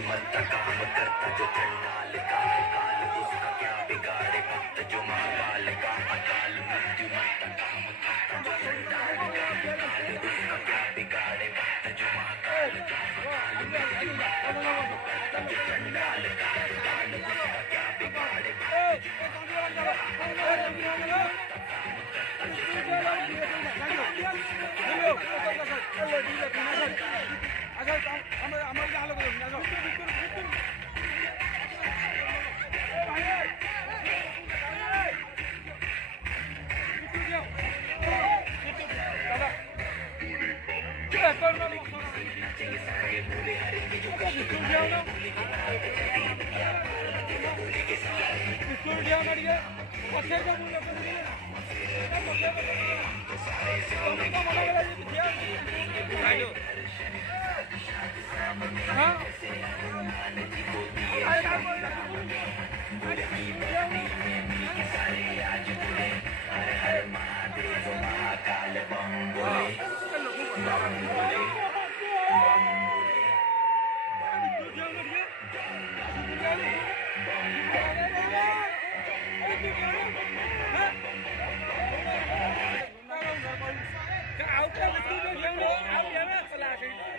मृत्युमत्त काम करता जो चंडाल का काल उसका क्या बिगाड़े भक्त जो महाकाल का अकाल मृत्युमत्त काम करता जो चंडाल का काल उसका क्या बिगाड़े भक्त जो महाकाल का अकाल मृत्युमत्त काम करता जो चंडाल का काल उसका क्या बिगाड़े भक्त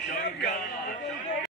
Shotgun.